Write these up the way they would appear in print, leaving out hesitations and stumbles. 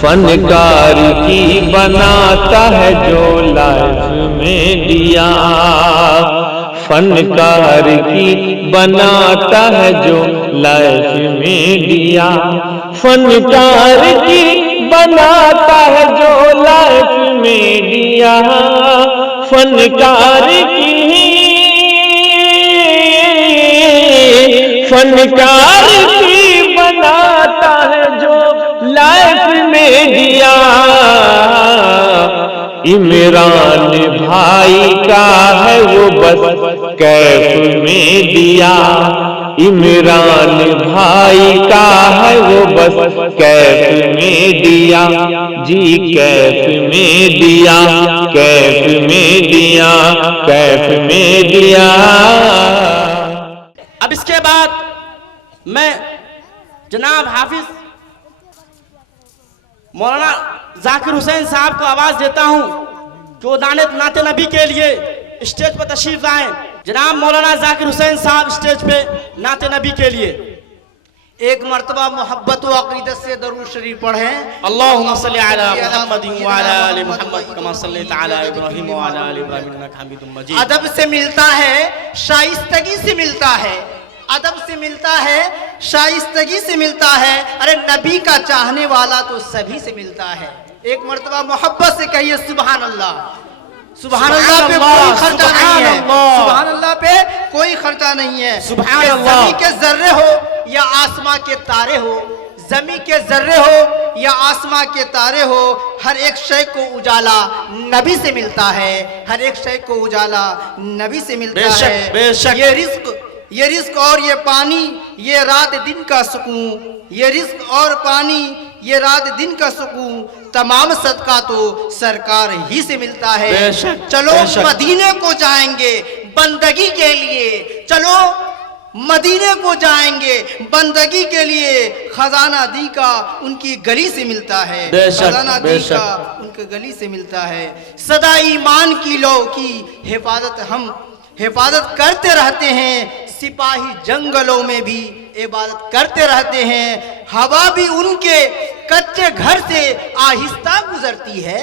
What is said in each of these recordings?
फनकार की बनाता है जो लाइफ में दिया, फनकार की बनाता है जो लाइफ में दिया, फनकार की बनाता है जो लाइफ में दिया, फनकार की बनाता है जो लाइफ में दिया। इमरान भाई का है वो बस कैफ में दिया, इमरान भाई का है वो बस कैफ में दिया, जी कैफ में दिया, कैफ में दिया, कैफ में दिया। अब इसके बाद मैं जनाब हाफिज मौलाना जाकिर हुसैन साहब को आवाज देता हूं जो दानित नाते नबी के लिए स्टेज पर तशरीफ लाएं। जनाब मौलाना जाकिर हुसैन साहब स्टेज पे नाते नबी के लिए एक मर्तबा मोहब्बत व अक़ीदत से दरूद शरीफ पढ़ें। अल्लाहुम्मा सल्लि अला मुहम्मदिन व अला आलि मुहम्मद कमा सल्लैता अला इब्राहीम व अला आलि इब्राहीम इन्नका हमीदुम मजीद। अदब से मिलता है, शाइस्तगी से मिलता है, अदब से मिलता है, शाइस्तगी से मिलता है। अरे नबी का चाहने वाला तो सभी से मिलता है। एक मर्तबा मोहब्बत से कहिए सुभान अल्लाह। सुभान अल्लाह पे कोई खर्चा नहीं है, सुभान अल्लाह पे कोई खर्चा नहीं है। सुभान अल्लाह। ज़मीं के जर्रे हो या आसमां के तारे हो, ज़मीं के जर्रे हो या आसमां के तारे हो, हर एक शय को उजाला नबी से मिलता है, हर एक शय को उजाला नबी से मिलता बेशक, है। बेशक। ये रिस्क और ये पानी, ये रात दिन का सुकून, ये रिस्क और पानी, ये रात दिन का सुकून, तमाम सदका तो सरकार ही से मिलता है। बेशक, चलो बेशक। मदीने को जाएंगे बंदगी के लिए, चलो मदीने को जाएंगे बंदगी के लिए, खजाना दी का उनकी गली से मिलता है, बेशक, खजाना दी बेशक। का उनकी गली से मिलता है। सदा ईमान की लो की हिफाजत हम हिफाजत करते रहते हैं, सिपाही जंगलों में भी इबादत करते रहते हैं। हवा भी उनके कच्चे घर से आहिस्ता गुजरती है,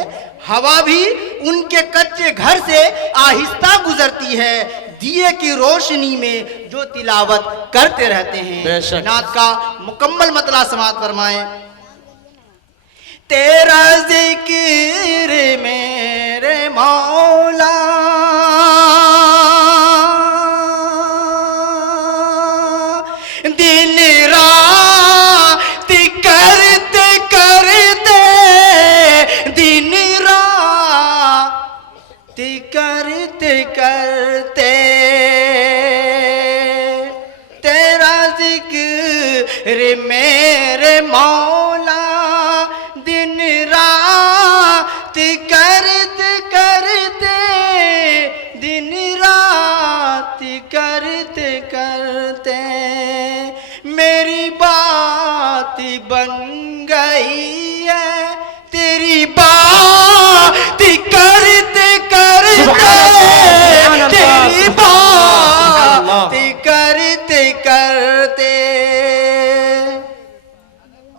हवा भी उनके कच्चे घर से आहिस्ता गुजरती है, दिए की रोशनी में जो तिलावत करते रहते हैं। बेशक। नात का मुकम्मल मतला समात फरमाएं। तेरा जिक्र मेरे मौला दिन रात करते करते, दिन रात करते करते, तेरा जिक्र मेरे मौला दिन रात करते करते, दिन रात करते करते, मेरी बात बन गई है, तेरी बात करते करते, तेरी बात करते करते।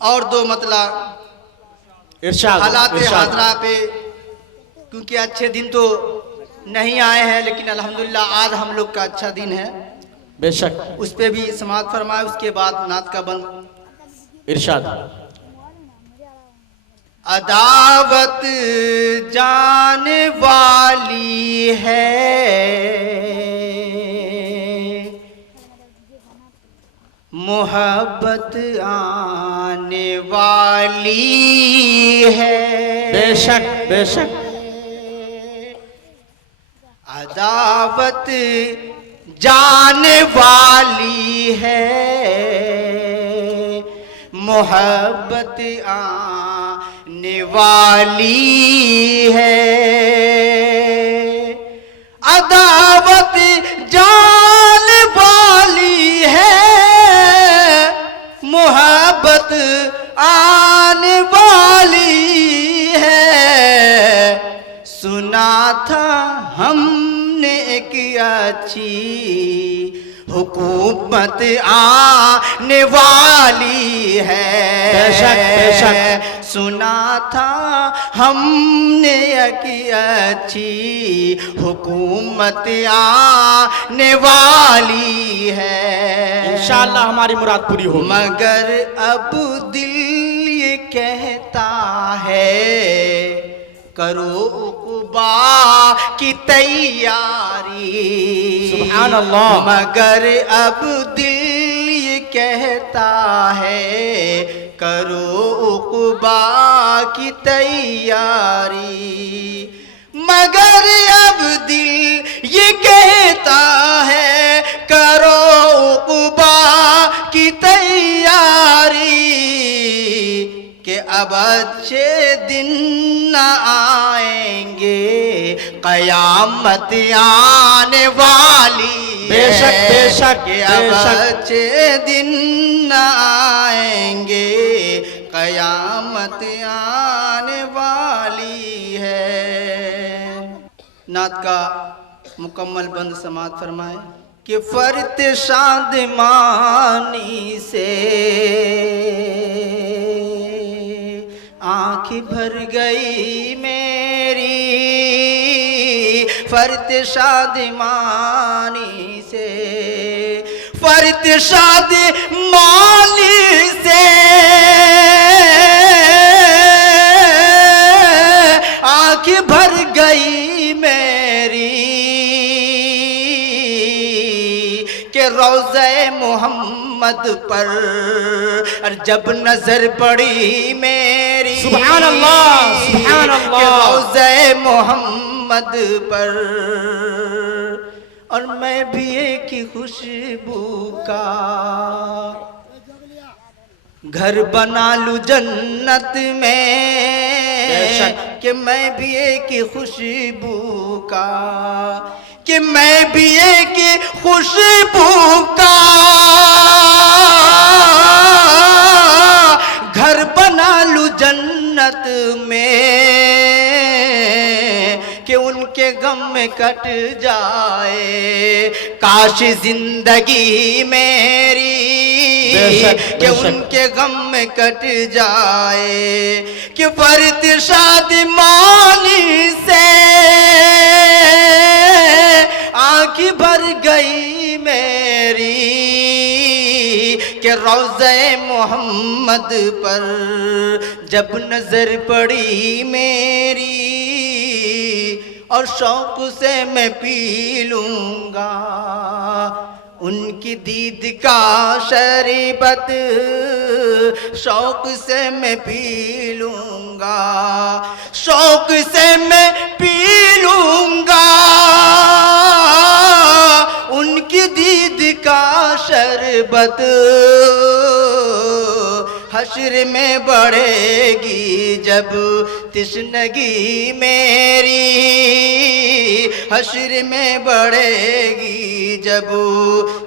और दो मतलब इरशाद, हालात इरशाद। हाजरा पे, क्योंकि अच्छे दिन तो नहीं आए हैं, लेकिन अल्हम्दुलिल्लाह आज हम लोग का अच्छा दिन है, बेशक। उस पे भी समात फरमाए। उसके बाद नात का बंद। इरशाद। अदावत जाने वाली है, मोहब्बत आने वाली है, बेशक, बेशक। अदावत जाने वाली है, मोहब्बत आने वाली है, अदावत जाने वाली है, मोहब्बत आने वाली है। सुना था हमने एक अच्छी हुकूमत आने वाली है, बेशक, बेशक। सुना था हमने कि अच्छी हुकूमत आने वाली है। इंशाअल्लाह हमारी मुराद पूरी हो। मगर अब दिल ये कहता है करो उक़बा की तैयारी। सुभान अल्लाह। मगर अब दिल ये कहता है करो उक़बा की तैयारी। मगर अब दिल ये कहता है करो उक़बा की तैयारी कि अब अच्छे दिन न आएंगे क़यामत आने वाली है। बेशक बेशक कि अब बेशक अच्छे दिन न आएंगे क़यामत आने वाली है। नात का मुकम्मल बंद समात फरमाए कि फर्त शादमानी से आँख भर गई मेरी। फर्त शादमानी से फर्त शादमानी से आँख भर गई मेरी के रोज़े मोहम्मद पर जब नजर पड़ी मेरी। सुभान अल्लाह सुभान के अल्लाह। रोज़े मोहम्मद पर और मैं भी एक खुशबू का घर बना लूं जन्नत में। कि मैं भी एक खुशबू का कि मैं भी एक खुशबू का घर बना लूं जन्नत में कि उनके गम में कट जाए काश जिंदगी मेरी। कि उनके गम में कट जाए कि फर्त शादमानी से आँख भर गई मेरी कि रोज़े मोहम्मद पर जब नजर पड़ी मेरी और शौक से मैं पी लूँगा उनकी दीद का शरीबत। शौक से मैं पी लूँगा शौक से मैं पी लूँगा उनकी दीद का शरबत। हश्र में बढ़ेगी जब तिश्नगी मेरी। हश्र में बढ़ेगी जब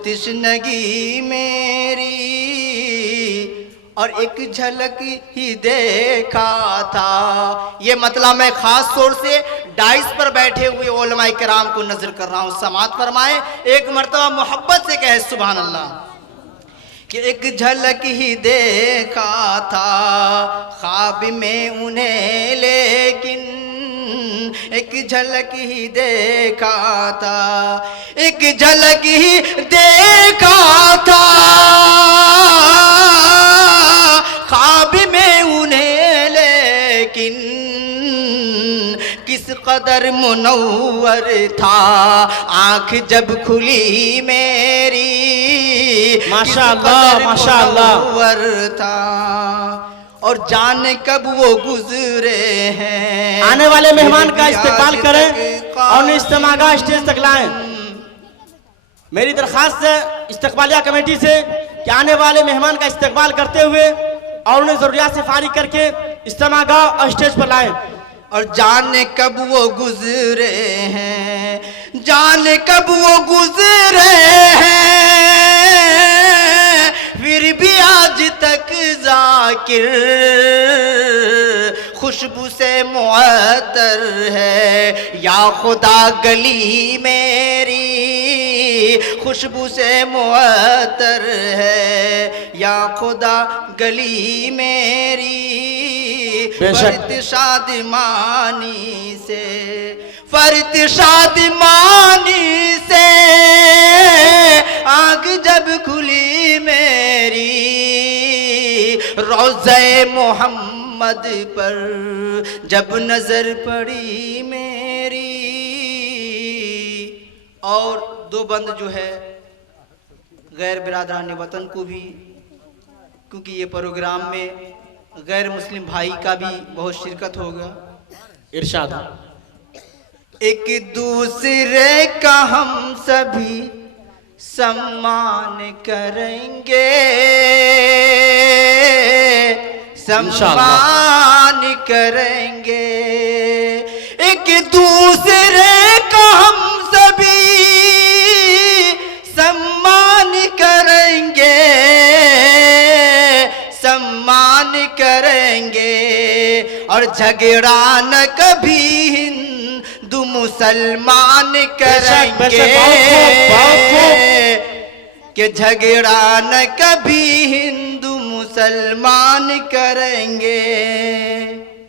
तिश्नगी मेरी। और एक झलक ही देखा था। ये मतलब मैं खास तौर से डाइस पर बैठे हुए उलमाए किराम को नजर कर रहा हूँ। समात फरमाए एक मर्तबा मोहब्बत से कहे सुभान अल्लाह कि एक झलक ही देखा था ख्वाब में उन्हें लेकिन एक झलक ही देखा था। एक झलक ही देखा था ख्वाब में उन्हें लेकिन किस कदर मुनव्वर था आँख जब खुली मेरी। माशाअल्लाह माशाअल्लाह। मुनव्वर था और जाने कब वो गुजरे हैं। आने वाले मेहमान का इस्तेमाल करें और उन्हें इज्तिमागाह स्टेज तक लाएं। मेरी दरख्वास्त है इस्तकबालिया कमेटी से कि आने वाले मेहमान का इस्तकबाल करते हुए और उन्हें जरूरियात से फारिग करके इज्तिमागाह और स्टेज पर लाएं। और जाने कब वो गुजरे हैं जाने कब वो गुजरे हैं फिर भी आज तक जाकिर खुशबू से मुअत्तर है। या खुदा गली मेरी खुशबू से मुअत्तर है। या खुदा गली मेरी फरित शादमानी से, फरित शादमानी से आग जब खुली मेरी, रोज़े मोहम्मद पर जब नजर पड़ी मेरी। और दो बंद जो है गैर बिरादरान वतन को भी, क्योंकि ये प्रोग्राम में गैर मुस्लिम भाई का भी बहुत शिरकत होगा। इरशाद। एक दूसरे का हम सभी सम्मान करेंगे, सम्मान करेंगे। एक दूसरे का हम सभी सम्मान करेंगे, सम्मान करेंगे। और झगड़ा न कभी हिंदू मुसलमान करेंगे, कि झगड़ा न कभी हिंदू मुसलमान करेंगे।